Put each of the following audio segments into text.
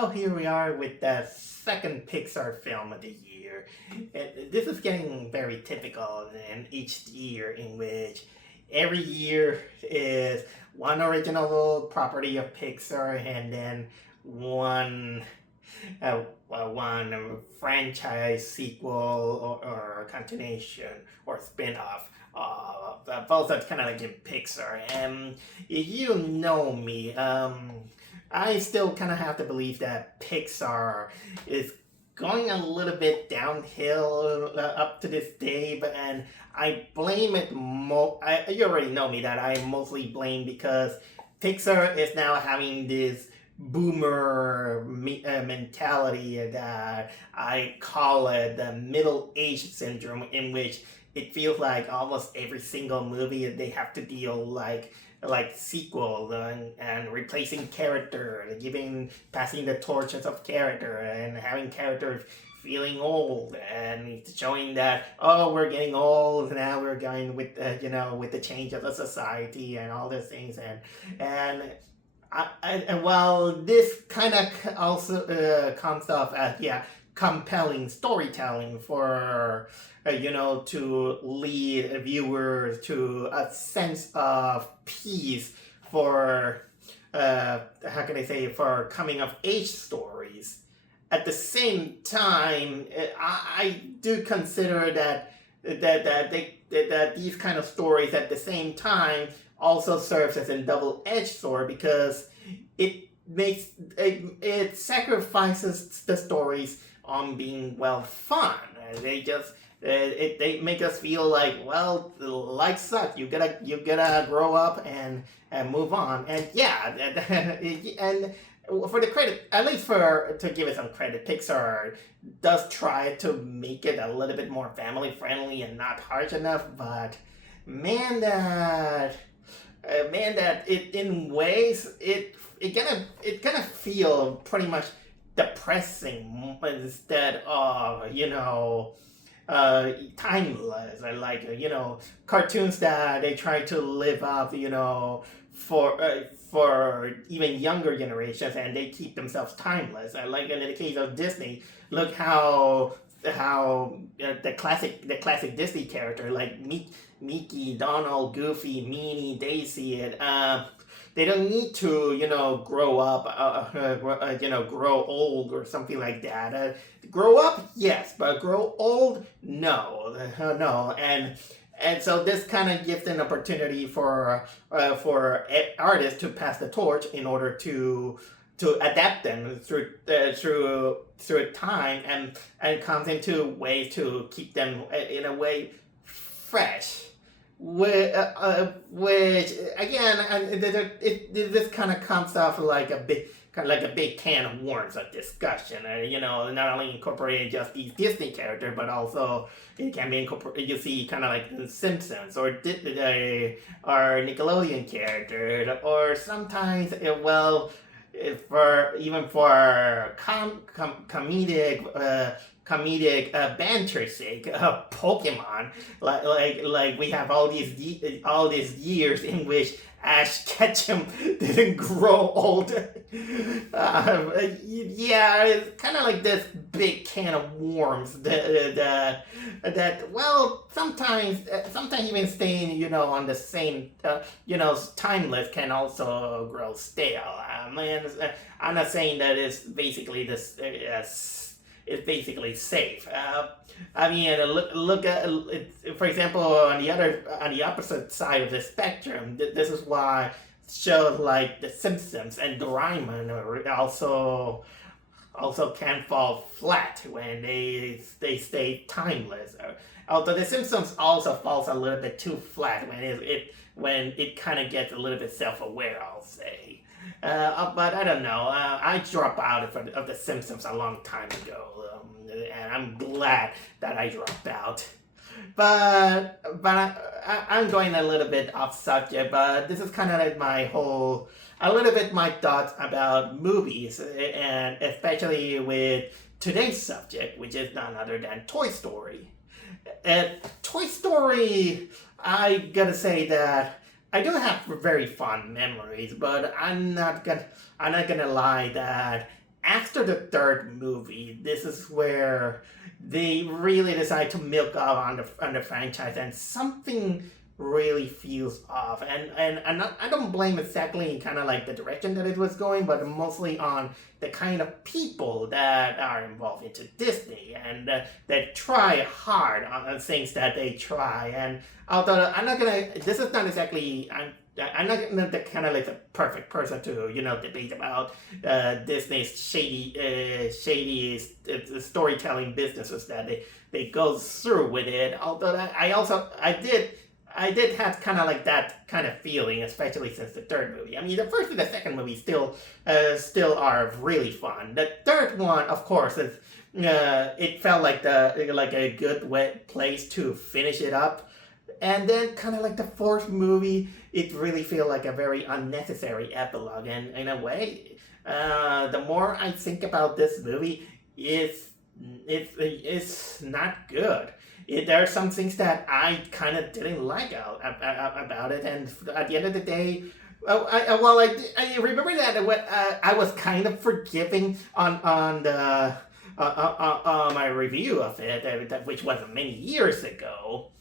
well, here we are with the second Pixar film of the year. This is getting very typical in each year, in which every year is one original property of Pixar and then one one franchise sequel or continuation or spin-off. Both are kind of like in Pixar. And if you know me, I still kind of have to believe that Pixar is going a little bit downhill up to this day, and I blame it. You already know me that I mostly blame because Pixar is now having this boomer mentality that I call it the middle age syndrome, in which it feels like almost every single movie they have to deal like sequels and replacing character, passing the torches of character and having characters feeling old and showing that we're getting old now, we're going with with the change of the society and all these things. Well, this kind of also comes off as compelling storytelling for to lead viewers to a sense of peace for how can I say, for coming of age stories. At the same time, I do consider that these kind of stories at the same time also serves as a double-edged sword, because it sacrifices the stories on being fun. They make us feel like, well, life sucks. You gotta grow up and move on. And and for the credit, at least to give it some credit, Pixar does try to make it a little bit more family friendly and not harsh enough. But man, that it in ways it gonna feel pretty much depressing instead of timeless. I like cartoons that they try to live up for even younger generations, and they keep themselves timeless. I like, in the case of Disney, look how the classic Disney character like Mickey, Donald, Goofy, Minnie, Daisy, and they don't need to grow up, grow old or something like that. Grow up, yes, but grow old, no, no. And so this kind of gives an opportunity for artists to pass the torch in order to adapt them through time, and comes into ways to keep them in a way fresh. Which again, this kind of comes off like a big can of worms of discussion. Not only incorporating just these Disney characters, but also it can be incorporated. You see, kind of like The Simpsons or Nickelodeon characters, or sometimes for comedic banter's sake, Pokemon, like we have all these years in which Ash Ketchum didn't grow old. It's kind of like this big can of worms that sometimes even staying on the same timeless can also grow stale. I'm not saying that it's basically this. It's basically safe. Look at, for example, on the opposite side of the spectrum. This is why shows like The Simpsons and Doraemon also can fall flat when they stay timeless. Although The Simpsons also falls a little bit too flat when it kind of gets a little bit self-aware, I'll say. But I don't know. I dropped out of The Simpsons a long time ago, and I'm glad that I dropped out. But I'm going a little bit off subject. But this is kind of like my thoughts about movies, and especially with today's subject, which is none other than Toy Story. Toy Story, I gotta say that I do have very fond memories, but I'm not gonna lie that after the third movie, this is where they really decide to milk out on the franchise, and something really feels off. And I don't blame exactly kind of like the direction that it was going, but mostly on the kind of people that are involved into Disney and that try hard on things that they try. And although I'm not gonna, this is not exactly. I'm not the kind of like the perfect person to debate about Disney's shady storytelling businesses that they go through with it. Although I did have kind of like that kind of feeling, especially since the third movie. I mean, the first and the second movie still are really fun. The third one, of course, is it felt like a good place to finish it up. And then kind of like the fourth movie, it really feels like a very unnecessary epilogue. And in a way, the more I think about this movie, it's not good. There are some things that I kind of didn't like about it, and at the end of the day, I remember that when, I was kind of forgiving on the my review of it, which was many years ago.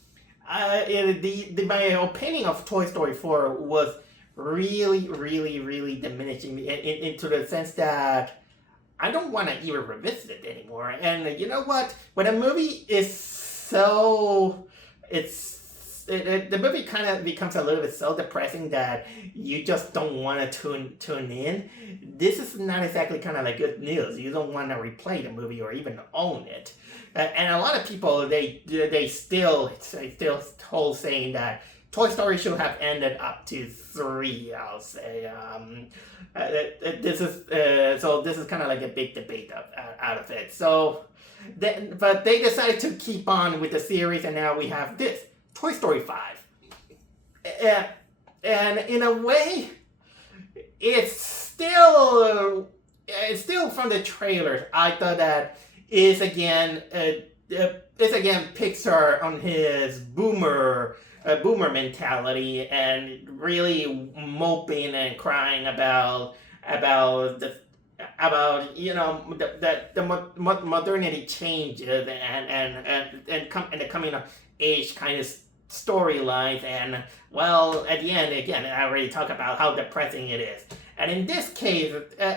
My opinion of Toy Story 4 was really, really, really diminishing into the sense that I don't want to even revisit it anymore. And you know what? When a movie is the movie kind of becomes a little bit so depressing that you just don't want to tune in. This is not exactly kind of like good news. You don't want to replay the movie or even own it. And a lot of people they still hold saying that Toy Story should have ended up to 3. I'll say this is kind of like a big debate out of it. So. But they decided to keep on with the series, and now we have this Toy Story 5. And in a way, it's still from the trailers. I thought that is again Pixar on his boomer mentality and really moping and crying about the modernity changes and the coming of age kind of storylines, and well, at the end again I already talked about how depressing it is. And in this case,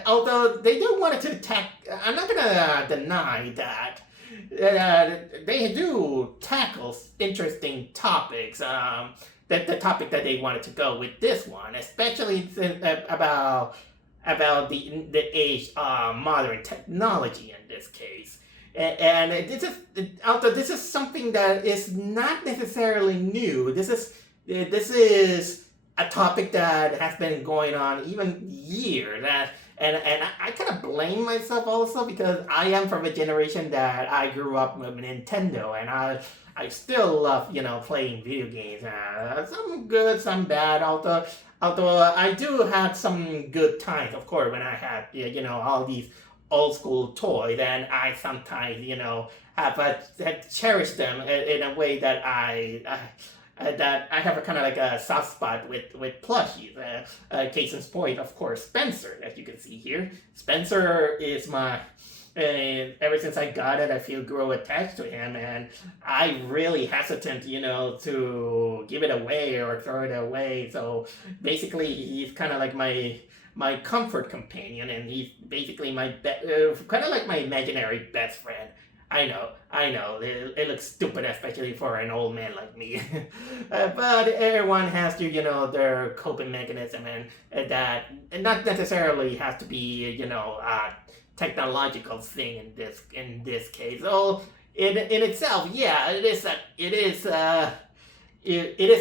although they do want to I'm not gonna deny that they do tackle interesting topics. The topic that they wanted to go with this one, especially about the age of modern technology in this case. And this is something that is not necessarily new. This is a topic that has been going on even years. And I kind of blame myself also because I am from a generation that I grew up with Nintendo, and I still love playing video games. Some good, some bad. Although I do have some good times, of course, when I had all these old school toys, and I sometimes have cherished them in a way that that I have a kind of like a soft spot with plushies. Case in point, of course, Spencer, as you can see here. Spencer is my. Ever since I got it, I feel grow attached to him, and I really hesitant, to give it away or throw it away. So basically, he's kind of like my comfort companion, and he's basically my kind of like my imaginary best friend. I know, it looks stupid, especially for an old man like me. But everyone has to, their coping mechanism, and that not necessarily has to be, technological thing in this case. So in itself, yeah, it is an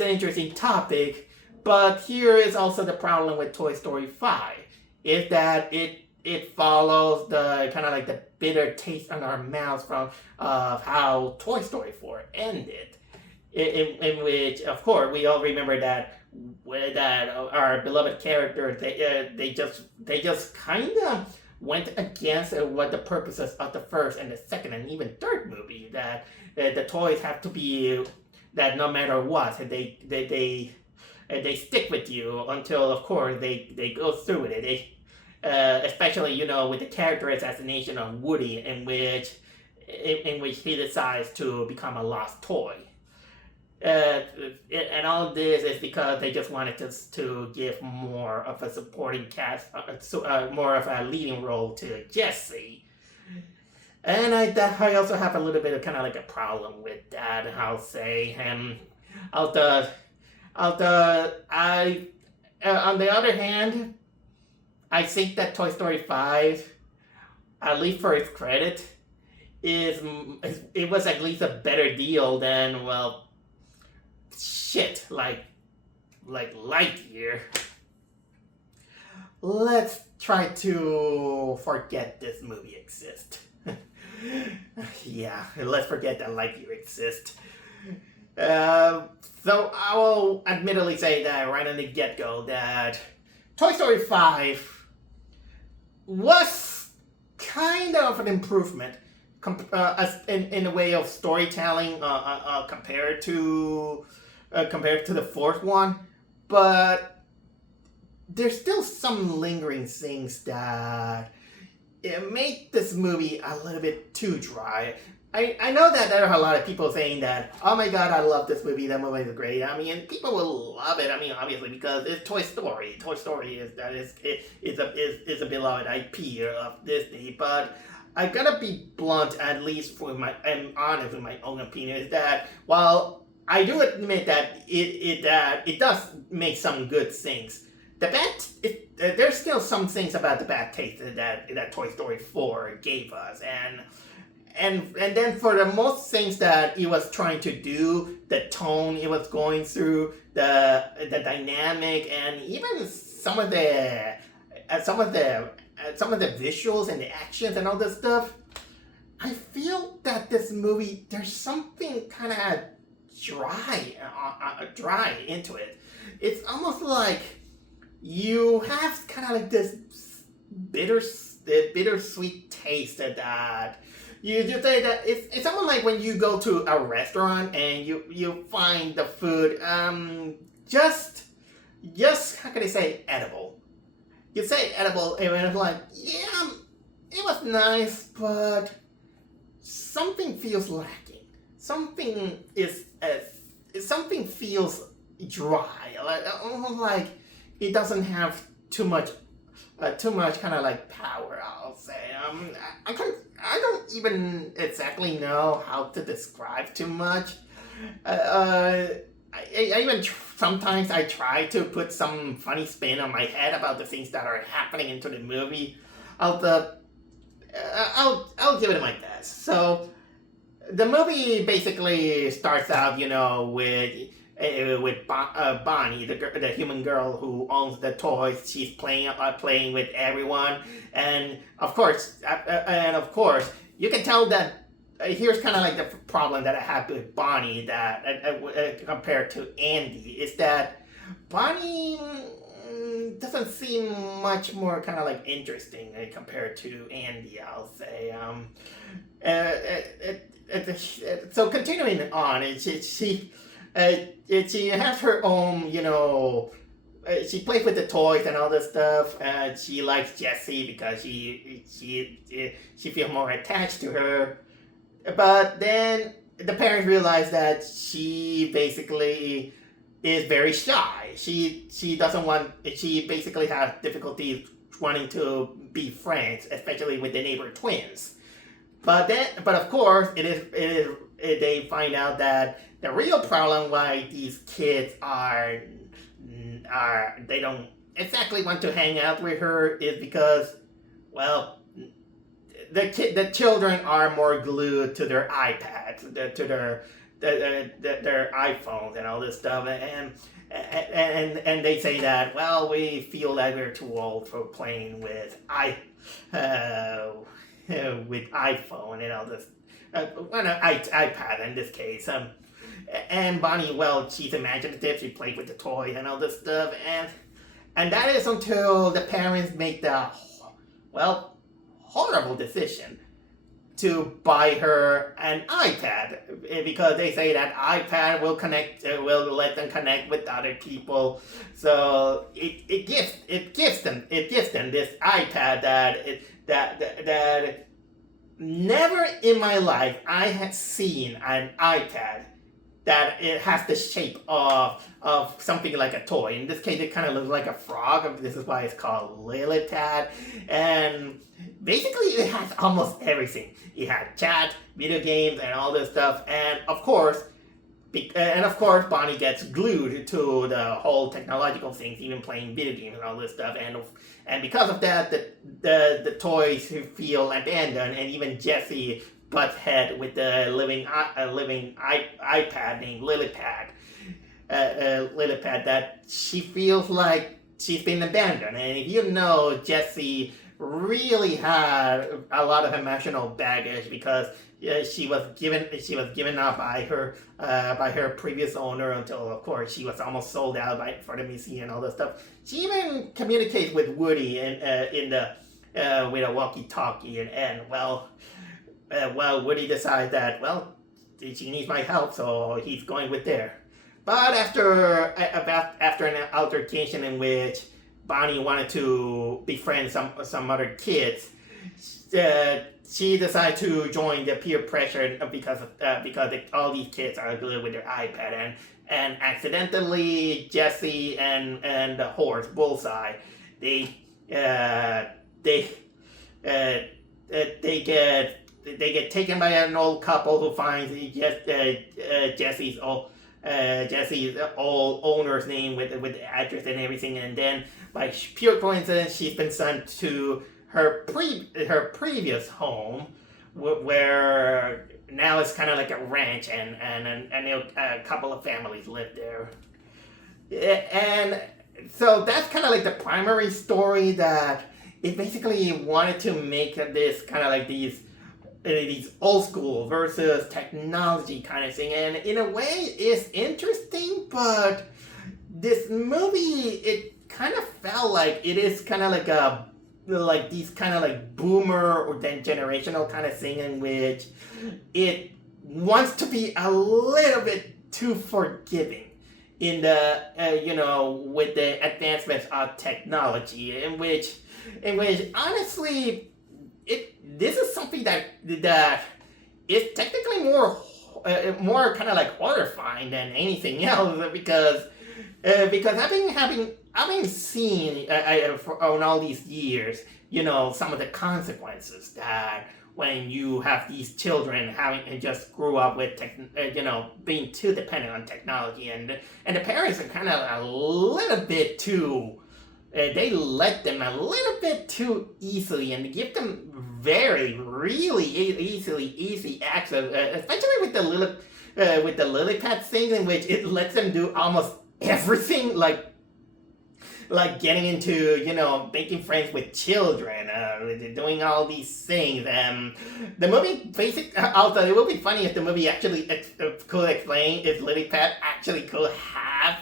interesting topic. But here is also the problem with Toy Story 5, is that it follows the kind of like the bitter taste on our mouths from how Toy Story 4 ended, in which, of course, we all remember that our beloved characters they just kind of went against what the purposes of the first and the second and even third movie, that the toys have to be that no matter what they stick with you until, of course, they go through with it. especially with the character assassination of Woody, in which he decides to become a lost toy. Uh, and all this is because they just wanted to give more of a supporting cast, more of a leading role to Jesse. And I also have a little bit of kind of like a problem with that. I'll say, although I, on the other hand, I think that Toy Story 5, at least for its credit, is it was at least a better deal than, well, shit, like Lightyear. Let's try to forget this movie exists. Yeah, let's forget that Lightyear exists. So I will admittedly say that right on the get-go that Toy Story 5 was kind of an improvement in the way of storytelling compared to the fourth one, but there's still some lingering things that it made this movie a little bit too dry. I know that there are a lot of people saying that, oh my god, I love this movie, that movie is great. I mean, people will love it. I mean, obviously, because it's Toy Story. Toy Story is a beloved IP of Disney. But I gotta be blunt, at least and honest with my own opinion, is that while I do admit that it does make some good things, there's still some things about the bad taste that Toy Story 4 gave us, and then for the most things that it was trying to do, the tone it was going through, the dynamic, and even some of the visuals and the actions and all this stuff, I feel that this movie, there's something kind of dry into it. It's almost like you have kind of like this bittersweet taste that you just say that it's almost like when you go to a restaurant and you find the food just how can I say, edible. You say edible and it's like, yeah, it was nice, but something feels lacking. Something feels dry. Like it doesn't have too much kind of like power, I'll say. I don't even exactly know how to describe too much. I even sometimes I try to put some funny spin on my head about the things that are happening into the movie. I'll give it my best. So the movie basically starts out, with Bonnie, the human girl who owns the toys. She's playing with everyone, and of course, you can tell that. Here's kind of like the problem that I have with Bonnie that compared to Andy is that Bonnie doesn't seem much more kind of like interesting compared to Andy, I'll say. So continuing on, she has her own, she plays with the toys and all this stuff. She likes Jessie because she feels more attached to her. But then the parents realize that she basically is very shy. She basically has difficulty wanting to be friends, especially with the neighbor twins. But of course, they find out that the real problem why these kids they don't exactly want to hang out with her is because, well, the children are more glued to their iPads, to their iPhones and all this stuff, and they say that, well, we feel that we're too old for playing with iPhone and all this, iPad in this case. And Bonnie, well, she's imaginative. She plays with the toys and all this stuff, and that is until the parents make the horrible decision to buy her an iPad because they say that iPad will let them connect with other people. So it gives them this iPad that never in my life I had seen an iPad that it has the shape of something like a toy. In this case, it kind of looks like a frog. This is why it's called Lillipad. And basically, it has almost everything. It had chat, video games, and all this stuff. And of course, Bonnie gets glued to the whole technological things, even playing video games and all this stuff. And because of that, the toys feel abandoned, and even Jessie butts head with the living iPad named Lillipad. Lillipad, that she feels like she's been abandoned. And if you know, Jessie really had a lot of emotional baggage because she was given up by her previous owner until, of course, she was almost sold out for the museum and all that stuff. She even communicates with Woody with a walkie-talkie, and Woody decides that she needs my help, so he's going with her. But after an altercation in which Bonnie wanted to befriend some other kids, she decided to join the peer pressure because all these kids are glued with their iPad, and accidentally Jessie and the horse Bullseye they get taken by an old couple who finds Jesse's old owner's name with the address and everything, and then by pure coincidence she's been sent to her previous home, where now it's kind of like a ranch, and a couple of families live there. And so that's kind of like the primary story, that it basically wanted to make this kind of like these old school versus technology kind of thing. And in a way it's interesting, but this movie, it kind of felt like it is kind of like these kind of like boomer or then generational kind of thing, in which it wants to be a little bit too forgiving in the with the advancements of technology, in which honestly this is something that is technically more kind of like horrifying than anything else, because having seen on all these years, some of the consequences that when you have these children and just grew up with being too dependent on technology, and the parents are kind of a little bit too. They let them a little bit too easily and give them really easy access, especially with the Lillipad thing, in which it lets them do almost everything, like getting into making friends with children, doing all these things. The movie also, it would be funny if the movie actually could explain if Lillipad actually could have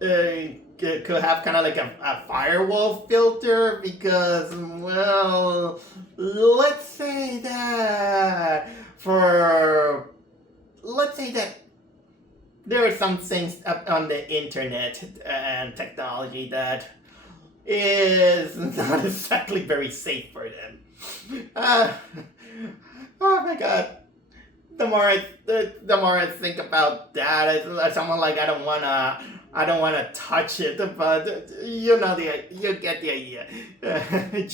could have kind of like a firewall filter, because, well, let's say that there are some things up on the internet and technology that is not exactly very safe for them. Oh my god. The more I think about that, it's someone like I don't wanna touch it, but you get the idea.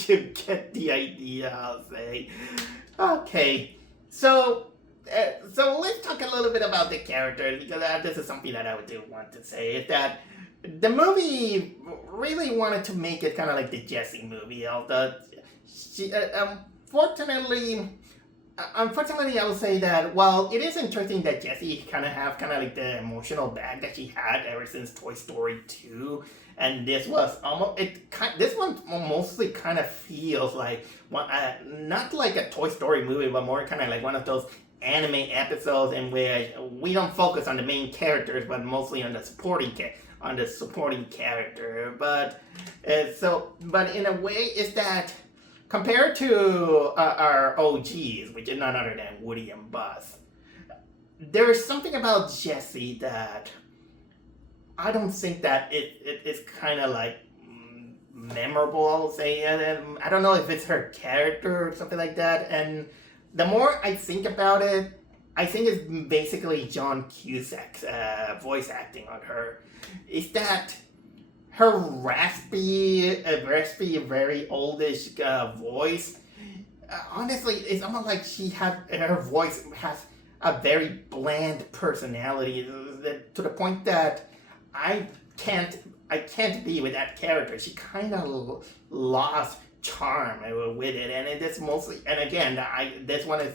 You get the idea, I'll say. Okay, so let's talk a little bit about the characters, because this is something that I do want to say, is that the movie really wanted to make it kind of like the Jessie movie, although Unfortunately, I would say that while it is interesting that Jessie kind of like the emotional bag that she had ever since Toy Story 2, and this one mostly kind of feels like not like a Toy Story movie, but more kind of like one of those anime episodes in which we don't focus on the main characters, but mostly on the supporting character. But in a way, is that compared to our OGs, which is none other than Woody and Buzz, there's something about Jessie that I don't think that it's kind of like memorable, I'll say. And I don't know if it's her character or something like that. And the more I think about it, I think it's basically John Cusack's voice acting on her. Is that her raspy, very oldish voice? Honestly, it's almost like her voice has a very bland personality to the point that I can't be with that character. She kind of lost charm with it, and it's mostly. And again, this one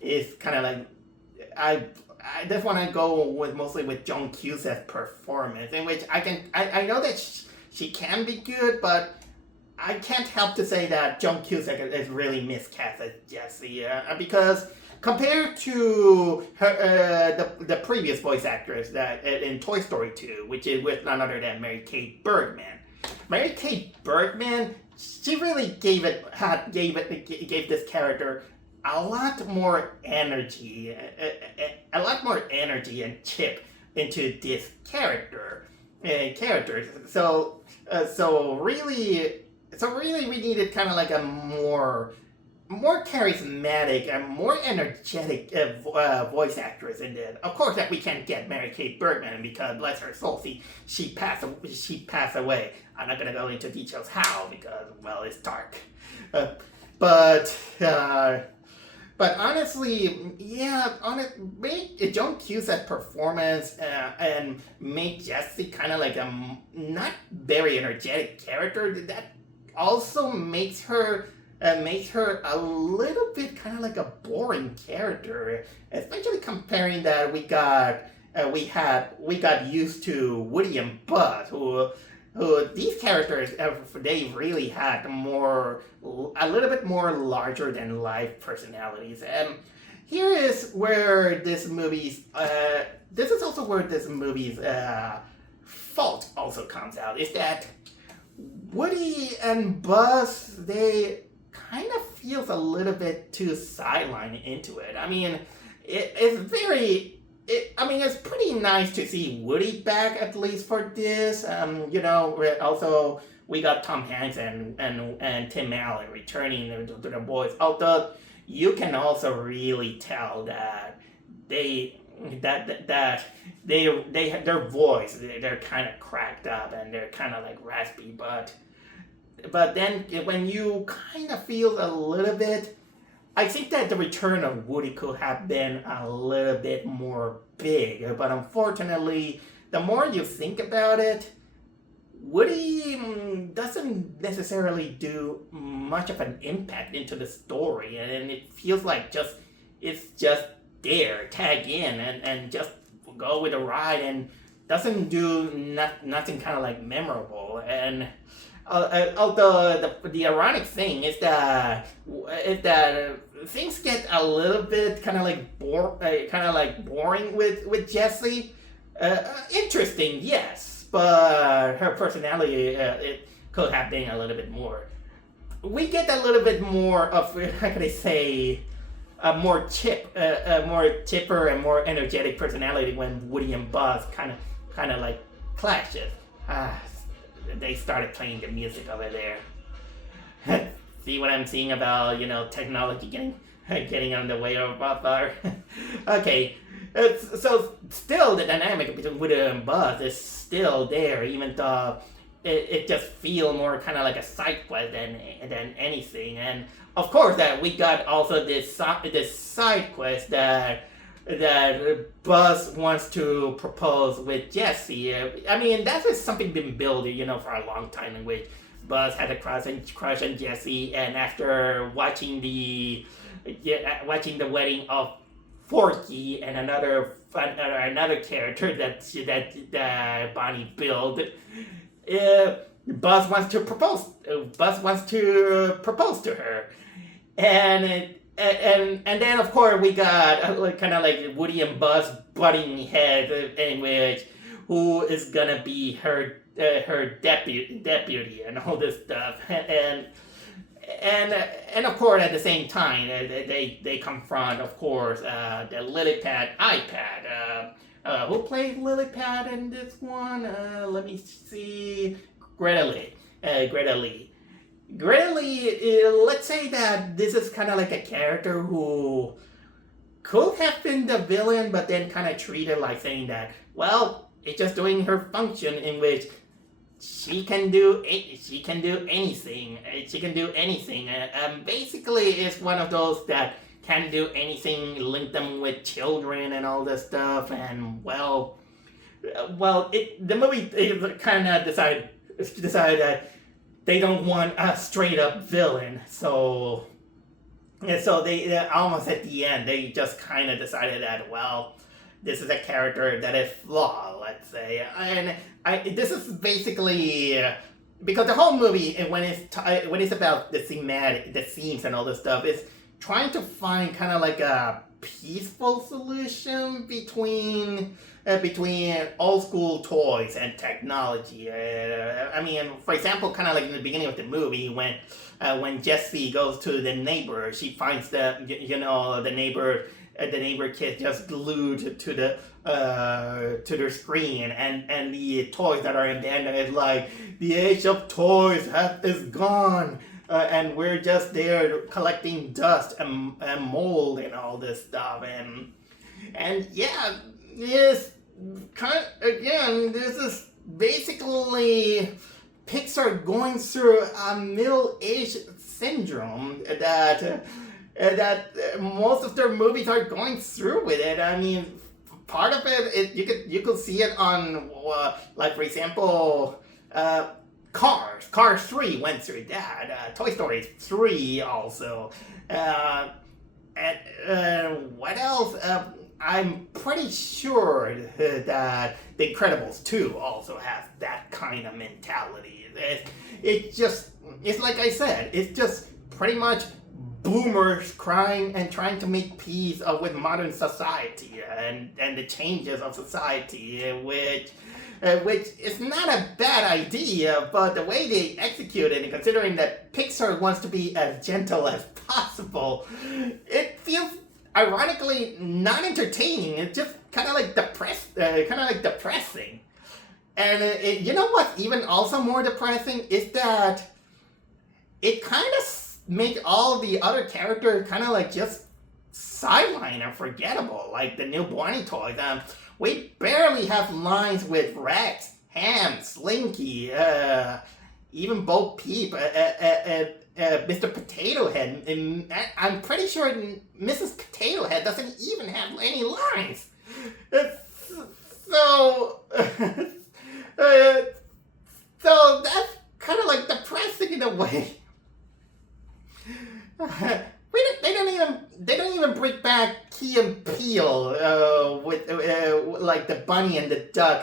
is kind of like this one I go with mostly with John Cusack's performance, in which I know that she can be good, but I can't help to say that John Cusack is really miscast as Jessie because compared to her the previous voice actress that in Toy Story 2, which is with none other than Mary Kate Bergman. Mary Kate Bergman, she really gave this character a lot more energy, and chip into this character. So really, we needed kind of like a more charismatic and more energetic voice actress in this. Of course, that we can't get Mary Kate Bergman because, bless her soul, she passed away. I'm not gonna go into details how because, well, it's dark. But honestly, yeah, make John Cusack performance and make Jessie kind of like a not very energetic character. That also makes her a little bit kind of like a boring character, especially comparing that we got used to Woody and Buzz, who these characters they really had a little bit more larger than life personalities. And here is where this is also where this movie's fault also comes out, is that Woody and Buzz, they kind of feels a little bit too sidelined into it. I mean, it's pretty nice to see Woody back, at least for this. Also we got Tom Hanks and Tim Allen returning to the boys. Although you can also really tell that their voice, they're kind of cracked up and they're kind of like raspy, but then when you kind of feel a little bit, I think that the return of Woody could have been a little bit more big, but unfortunately, the more you think about it, Woody doesn't necessarily do much of an impact into the story, and it feels like it's just there, tag in, and just go with the ride, and doesn't do nothing kind of like memorable. And although the ironic thing is that things get a little bit kind of like boring with Jessie. Interesting, yes, but her personality it could have been a little bit more. We get a little bit more of, how can I say, a more chipper and more energetic personality when Woody and Buzz kind of like clashes. They started playing the music over there. See what I'm seeing about technology getting on the way of our okay. So still the dynamic between Woody and Buzz is still there, even though it just feels more kind of like a side quest than anything. And of course that we got also this side quest that Buzz wants to propose with Jessie. I mean, that is something been building, for a long time, in which Buzz had a crush on Jessie, and after watching the wedding of Forky and another character that Bonnie built, Buzz wants to propose. Buzz wants to propose to her, and then of course we got kind of like Woody and Buzz butting heads, in which who is gonna be her deputy and all this stuff, and and of course, at the same time, they confront, of course, the lily pad iPad. Who plays lily pad in this one? Let me see. Greta Lee. Greta Lee. Greta Lee, let's say that this is kind of like a character who could have been the villain, but then kind of treated like saying that, well, it's just doing her function in which she can do anything. She can do anything. Basically, it's one of those that can do anything. Link them with children and all this stuff. And the movie kind of decided that they don't want a straight up villain. So they almost at the end they just kind of decided that, well, this is a character that is flawed, let's say. And this is basically because the whole movie, when it's about the themes and all this stuff, is trying to find kind of like a peaceful solution between old school toys and technology. For example, kind of like in the beginning of the movie when Jessie goes to the neighbor, she finds the neighbor kid just glued to their screen, and the toys that are abandoned is like, the age of toys is gone, and we're just there collecting dust and mold and all this stuff, and yeah, yes, this is basically Pixar going through a middle-age syndrome that most of their movies are going through with it. I mean, part of it you could see it on like, for example, Cars 3 went through that. Toy Story 3 also. And what else? I'm pretty sure that The Incredibles 2 also has that kind of mentality. It's like I said, it's just pretty much boomers crying and trying to make peace with modern society and the changes of society, which is not a bad idea, but the way they execute it, and considering that Pixar wants to be as gentle as possible, it feels ironically not entertaining. It's just kind of like depressing. And you know what's even also more depressing is that it kind of make all the other characters kind of like just sideline and forgettable, like the new Barney toys. We barely have lines with Rex, Ham, Slinky, even Bo Peep, Mr. Potato Head. And I'm pretty sure Mrs. Potato Head doesn't even have any lines. So that's kind of like depressing in a way. They don't even bring back Key and Peele with like the bunny and the duck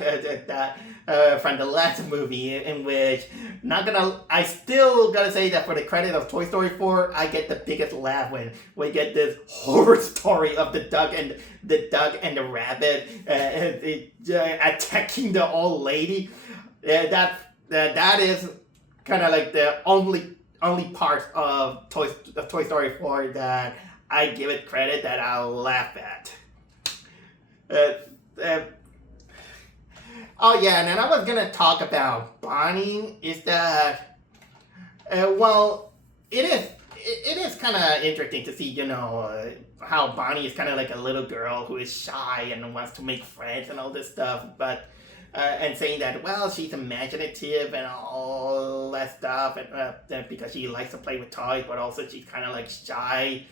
from the last movie, in which I still gotta say that for the credit of Toy Story 4, I get the biggest laugh when we get this horror story of the duck and the rabbit attacking the old lady. That is kind of like the only part of Toy Story 4 that I give it credit that I'll laugh at. Oh yeah, and then I was gonna talk about Bonnie. Is that it is kind of interesting to see, how Bonnie is kind of like a little girl who is shy and wants to make friends and all this stuff, but and saying that, well, she's imaginative and all that stuff, and because she likes to play with toys, but also she's kind of like shy.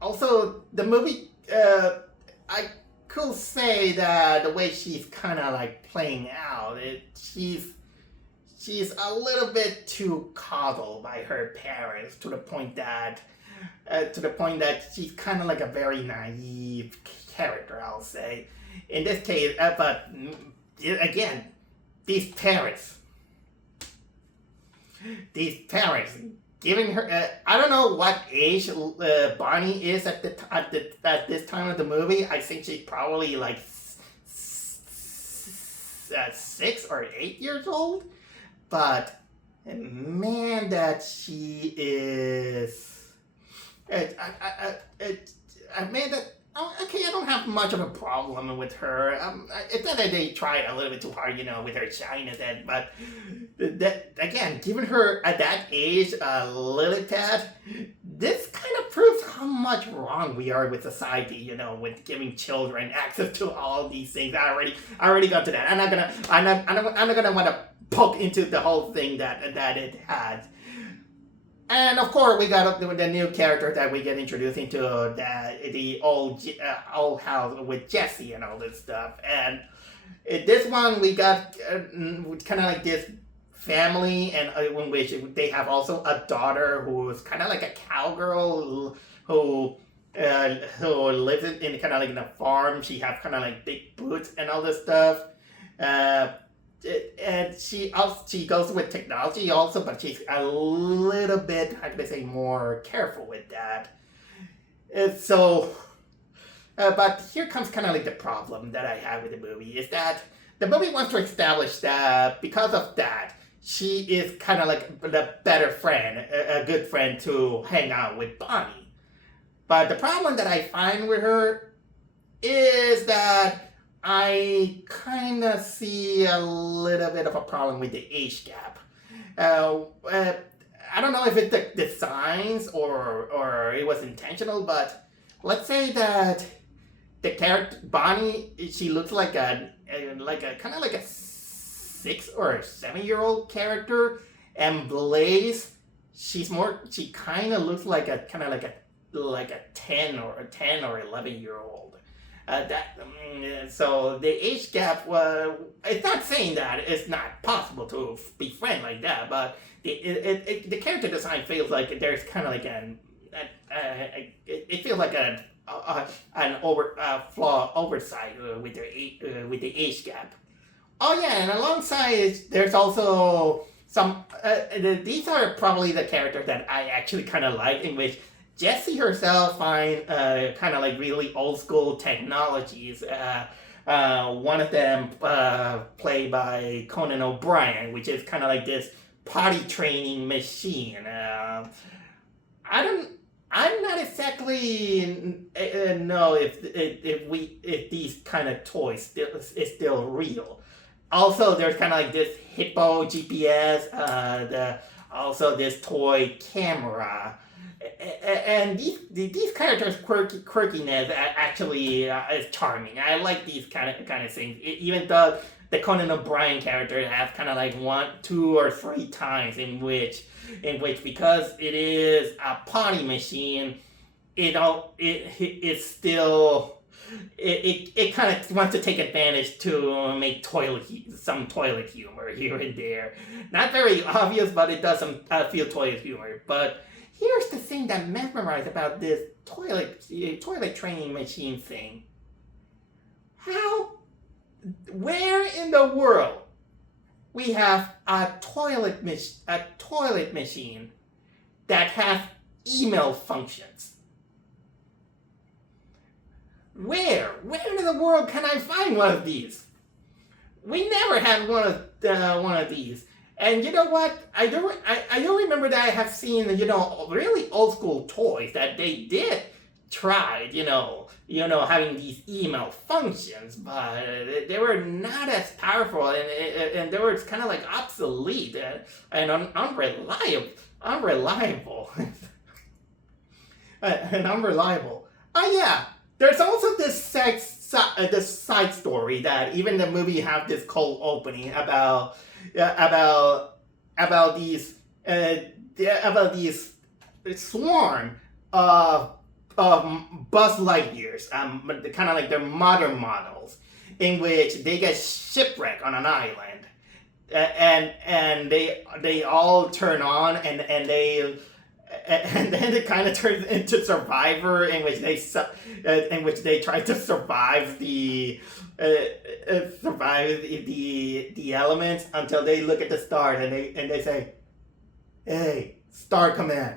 Also, the movie, I could say that the way she's kind of like playing out, she's a little bit too coddled by her parents to the point that she's kind of like a very naive character, I'll say. In this case, but again, these parents giving her, I don't know what age Bonnie is at this time of the movie. I think she's probably like 6 or 8 years old, but And man, that she is. I made that. Oh, okay, I don't have much of a problem with her. It's not that they tried a little bit too hard, with her shyness, but that again, given her at that age, Lilith, this kind of proves how much wrong we are with society. With giving children access to all these things. I already got to that. I'm not gonna want to poke into the whole thing that it has. And of course, we got the new character that we get introduced into the old house with Jesse and all this stuff. And in this one, we got kind of like this family, and in which they have also a daughter who is kind of like a cowgirl who lives in kind of like in a farm. She has kind of like big boots and all this stuff. And she goes with technology also, but she's a little bit, how can I say, more careful with that. But here comes kind of like the problem that I have with the movie, is that the movie wants to establish that because of that, she is kind of like the better friend, a good friend to hang out with Bonnie. But the problem that I find with her is that I kind of see a little bit of a problem with the age gap. I don't know if it's the designs or it was intentional, but let's say that the character Bonnie, she looks like a kind of like a 6 or 7-year-old character, and Blaze, she kind of looks like a 10 or 11-year-old. So the age gap it's not saying that it's not possible to be friends like that, but the character design feels like there's kind of like it feels like an oversight with the age gap. Oh yeah, and alongside there's also some. These are probably the characters that I actually kind of like, in which Jessie herself finds kind of like really old school technologies. One of them played by Conan O'Brien, which is kind of like this potty training machine. I'm not exactly know if these kind of toys is still real. Also, there's kind of like this Hippo GPS. Also this toy camera. And these characters' quirkiness actually is charming. I like these kind of things. Even though the Conan O'Brien character has kind of like 1, 2, or 3 times in which because it is a potty machine, it kind of wants to take advantage to make some toilet humor here and there. Not very obvious, but it does some feel toilet humor. But here's the thing that mesmerized about this toilet training machine thing. Where in the world we have a toilet machine that has email functions? Where in the world can I find one of these? We never had one of these. And you know what? I do remember that I have seen, really old school toys that they did try, having these email functions, but they were not as powerful, and they were kind of like obsolete and unreliable. And unreliable. Oh yeah, there's also this side story that even the movie have this cold opening about these swarm of Buzz Lightyears, kind of like their modern models, in which they get shipwrecked on an island, and they all turn on, and then it kind of turns into Survivor, in which they try to survive the elements until they look at the stars and they say, "Hey, Star Command,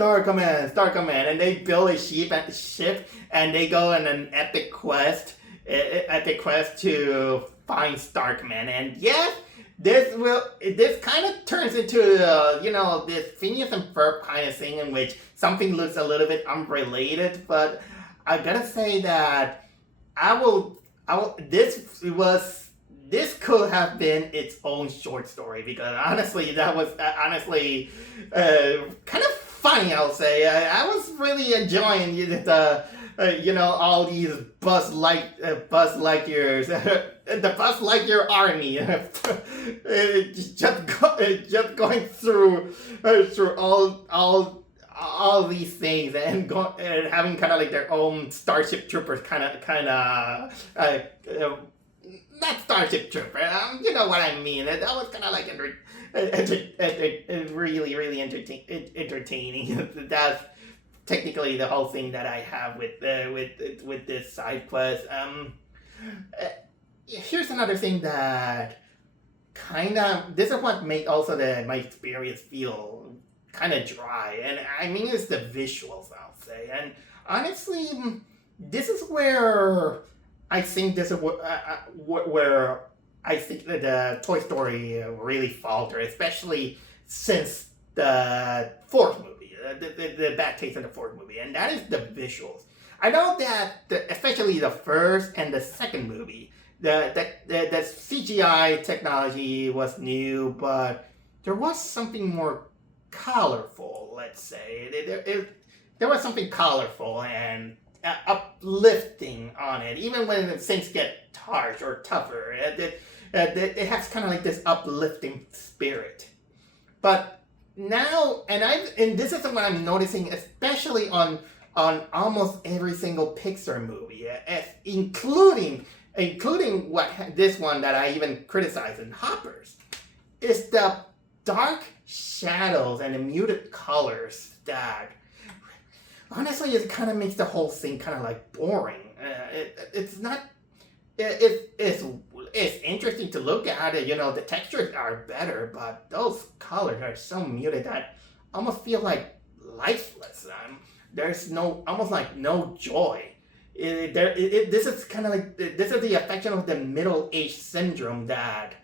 and they build a ship and they go on an epic quest to find Star Command. And yes, this kind of turns into this Phineas and Ferb kind of thing in which something looks a little bit unrelated, but I gotta say that I will this could have been its own short story because honestly that was honestly kind of funny. I'll say I was really enjoying the all these Buzz Lightyears, the Buzz Lightyear army, just going through all these things and having kind of like their own Starship Troopers not Starship Trooper, you know what I mean. That was kind of like really entertaining. That's technically the whole thing that I have with this side quest. Here's another thing that this is what made also my experience feel kind of dry, and I mean it's the visuals, I'll say. And honestly, this is where I think where I think that the Toy Story really faltered, especially since the fourth movie, the bad taste of the fourth movie, and that is the visuals. I know that especially the first and the second movie, the CGI technology was new, but there was something more colorful. Let's say there was something colorful and uplifting on it, even when things get harsh or tougher. It has kind of like this uplifting spirit. But now, and this is what I'm noticing, especially on almost every single Pixar movie, including this one that I even criticize in Hoppers, is the dark shadows and the muted colors that honestly it kind of makes the whole thing kind of like boring. It's not. It's interesting to look at it. The textures are better, but those colors are so muted that I almost feel like lifeless. There's almost like no joy. This is kind of like this is the affection of the middle-aged syndrome that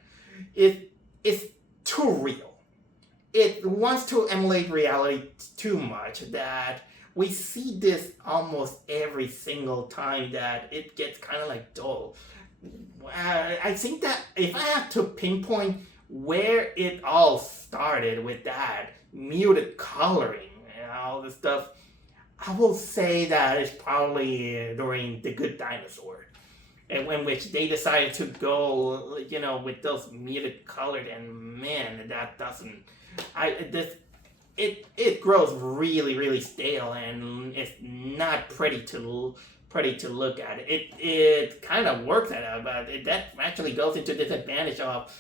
it's too real. It wants to emulate reality too much that we see this almost every single time that it gets kind of like dull. I think that if I have to pinpoint where it all started with that muted coloring and all this stuff, I will say that it's probably during The Good Dinosaur, and in which they decided to go, with those muted colored, and man, that doesn't. It grows really, really stale, and it's not pretty to look at. It kind of works at it, but that actually goes into disadvantage of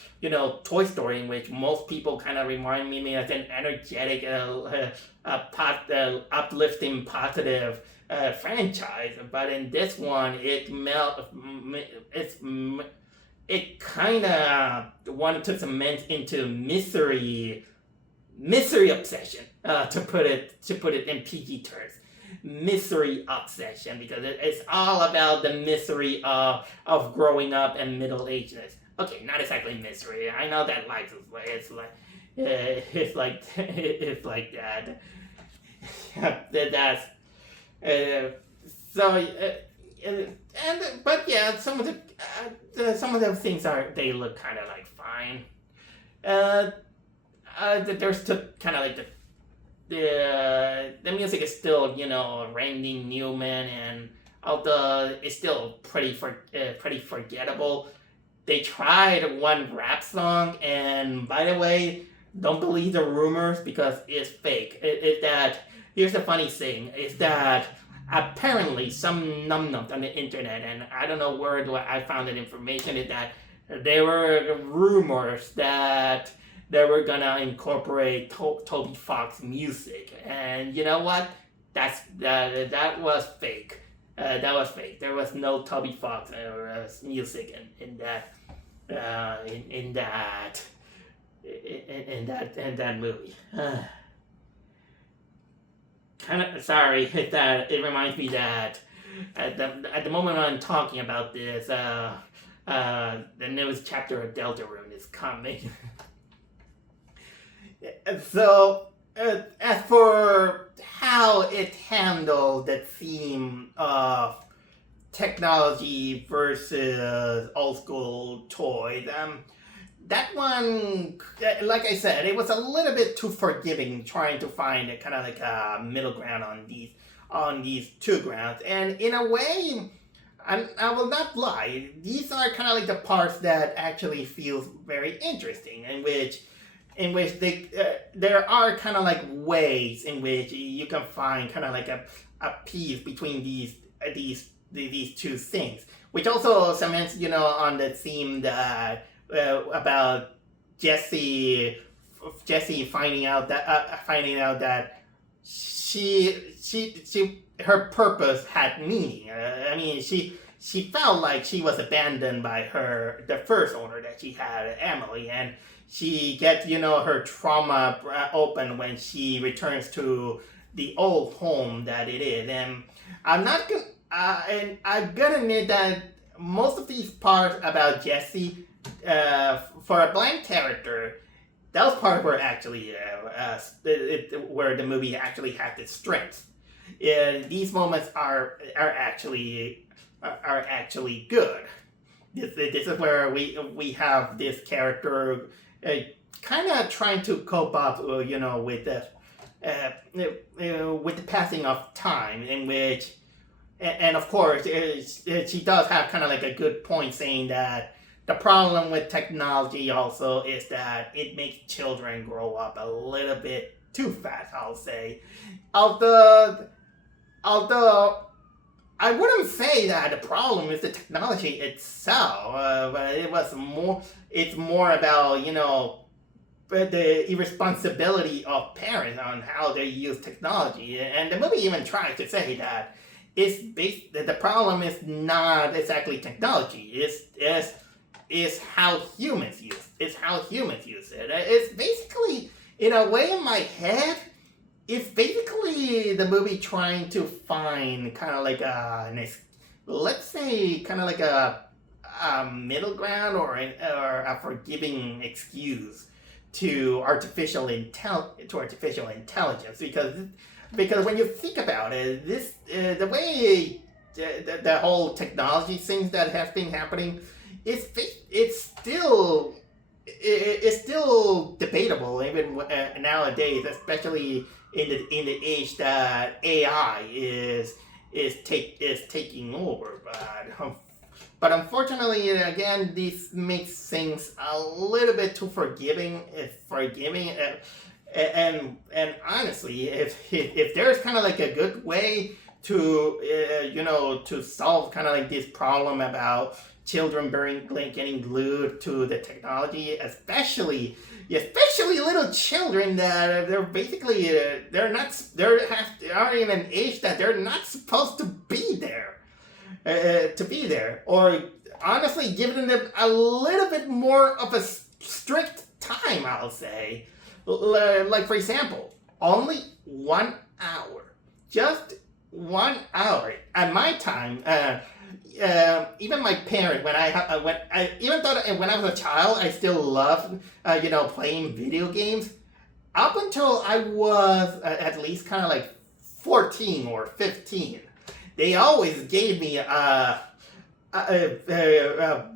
Toy Story, in which most people kind of remind me as an energetic, uplifting, positive franchise. But in this one, it kind of wanted to cement into misery obsession, to put it in PG terms. Misery obsession, because it's all about the misery of growing up and middle-agedness. Okay, not exactly misery. I know that it's like that. That's but yeah, some of the things they look kind of like fine. There's still kind of like the music is still Randy Newman, and although it's still pretty forgettable. They tried one rap song, and by the way, don't believe the rumors because it's fake. Here's the funny thing: is that apparently some numbnuts on the internet, and I don't know where I found that information, is that there were rumors that they were gonna incorporate Toby Fox music, and you know what? That was fake. That was fake. There was no Toby Fox music in that movie. Kind of sorry that it reminds me that at the moment I'm talking about this, The newest chapter of Deltarune is coming. So, as for how it handled the theme of technology versus old school toys, that one, like I said, it was a little bit too forgiving, trying to find a kind of like a middle ground on these two grounds. And in a way, I will not lie, these are kind of like the parts that actually feels very interesting, in which there are kind of like ways in which you can find kind of like a piece between these two things, which also cements on the theme that about Jessie finding out that her purpose had meaning. I mean, she felt like she was abandoned by the first owner that she had, Emily, and she gets her trauma open when she returns to the old home that it is. And I'm gonna admit that most of these parts about Jessie, for a blank character, those parts were actually where the movie actually had its strengths. These moments are actually good. This is where we have this character kind of trying to cope up, with the passing of time, in which, and of course, she does have kind of like a good point saying that the problem with technology also is that it makes children grow up a little bit too fast, I'll say. Although I wouldn't say that the problem is the technology itself, but it's more about, the irresponsibility of parents on how they use technology. And the movie even tries to say that the problem is not exactly technology. It's how humans use it. It's basically, in a way, in my head, it's basically the movie trying to find kind of like let's say kind of like a middle ground or a forgiving excuse to artificial intelligence, because when you think about it, the way the whole technology things that have been happening, it's still debatable even nowadays, especially in the age that AI is taking over. But unfortunately, again, this makes things a little bit too forgiving. And honestly, if there's kind of like a good way to solve kind of like this problem about children getting glued to the technology, especially little children that they're basically are in an age that they're not supposed to be there. Or honestly, giving them a little bit more of a strict time, I'll say. Like, for example, only 1 hour, just 1 hour. At my time, even my parent, when I was a child, I still loved playing video games. Up until I was at least kind of like 14 or 15, they always gave me a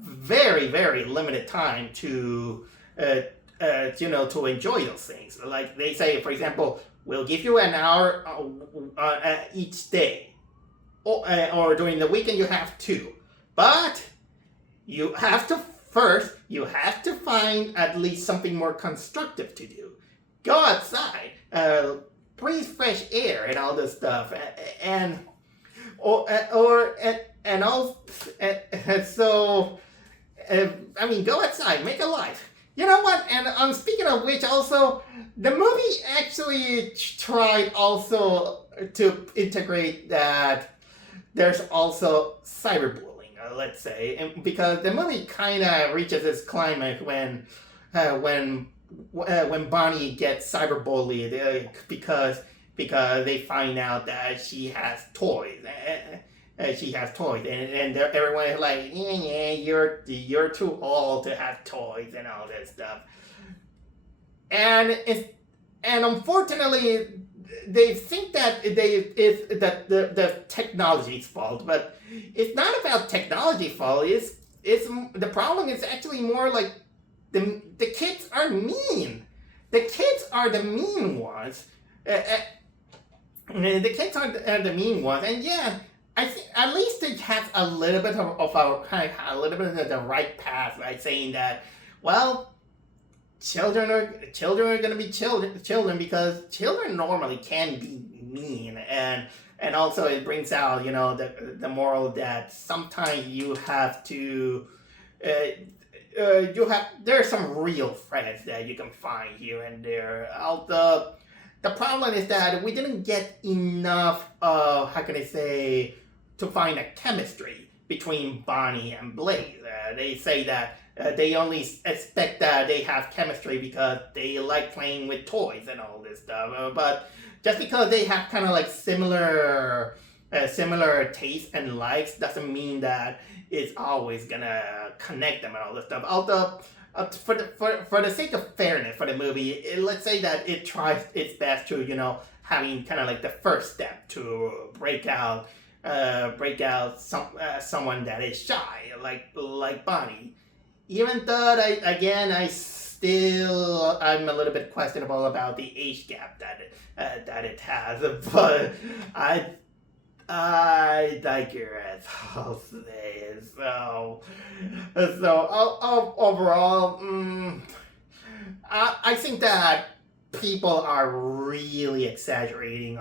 very, very limited time to enjoy those things. Like they say, for example, we'll give you an hour each day, or during the weekend you have 2, but you have to find at least something more constructive to do. Go outside, breathe fresh air, and all this stuff, go outside, make a life. You know what? And speaking of which, also, the movie actually tried also to integrate that there's also cyberbullying, let's say, and because the movie kind of reaches its climax when Bonnie gets cyberbullied because they find out that she has toys, she has toys, and everyone is like, yeah, you're too old to have toys and all this stuff. And unfortunately, they think that it's that the technology's fault, but it's not about technology fault. It's the problem is actually more like the kids are mean. The kids are the mean ones. The kids are the mean ones, and yeah, I think at least they have a little bit of a little bit of the right path, right? Saying that, well, children are gonna be children because children normally can be mean, and also it brings out the moral that sometimes you have to there are some real friends that you can find here and there. The problem is that we didn't get enough how can I say, to find a chemistry between Bonnie and Blaze. They say that they only expect that they have chemistry because they like playing with toys and all this stuff. But just because they have kind of like similar tastes and likes doesn't mean that it's always gonna connect them and all this stuff. Although, for the sake of fairness for the movie, let's say that it tries its best to having kind of like the first step to break out someone that is shy like Bonnie. Even though I'm a little bit questionable about the age gap that it has, but I digress. I'll say so. Overall, I think that people are really exaggerating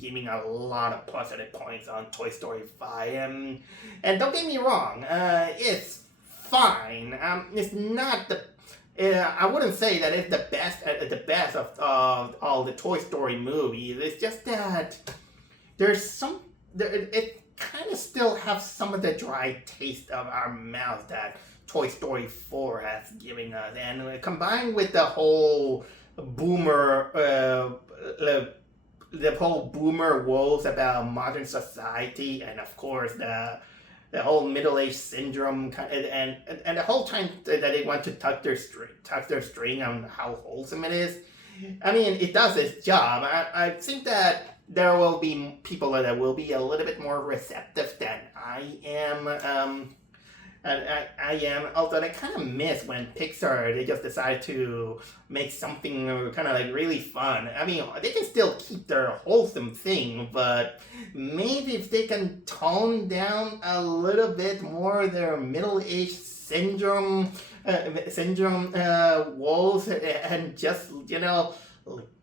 giving a lot of positive points on Toy Story 5, and don't get me wrong, it's fine. It's not the I wouldn't say that it's the best of all the Toy Story movies. It's just that it kind of still have some of the dry taste of our mouth that Toy Story 4 has given us, and combined with the whole boomer the whole boomer woes about modern society, and of course the whole middle-age syndrome, and the whole time that they want to tuck their string on how wholesome it is. I mean, it does its job. I think that there will be people that will be a little bit more receptive than I am. I am. Although I kind of miss when Pixar, they just decide to make something kind of like really fun. I mean, they can still keep their wholesome thing, but maybe if they can tone down a little bit more their middle-age syndrome woes, and just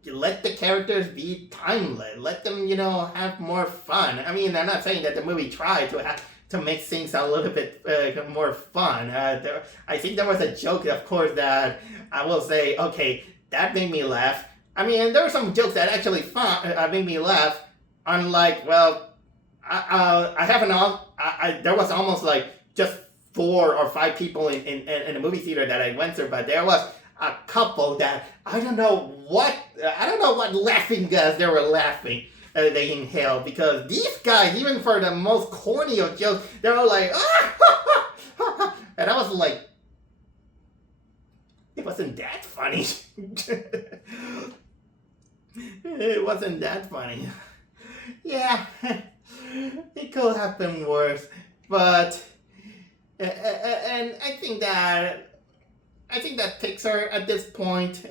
let the characters be timeless. Let them have more fun. I mean, I'm not saying that the movie tried to make things a little bit more fun. I think there was a joke, of course, that I will say, okay, that made me laugh. I mean, there were some jokes that actually made me laugh. Unlike, well, I haven't there was almost like just 4 or 5 people in a movie theater that I went through, but there was a couple that I don't know what laughing gas they were laughing. They inhaled, because these guys, even for the most corny of jokes, they were like, and I was like, it wasn't that funny. It wasn't that funny. Yeah, it could have been worse, but and I think that Pixar at this point,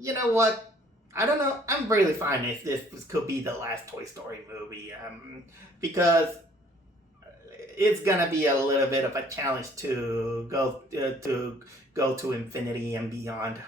you know what? I don't know. I'm really fine if this could be the last Toy Story movie, because it's gonna be a little bit of a challenge to go to infinity and beyond.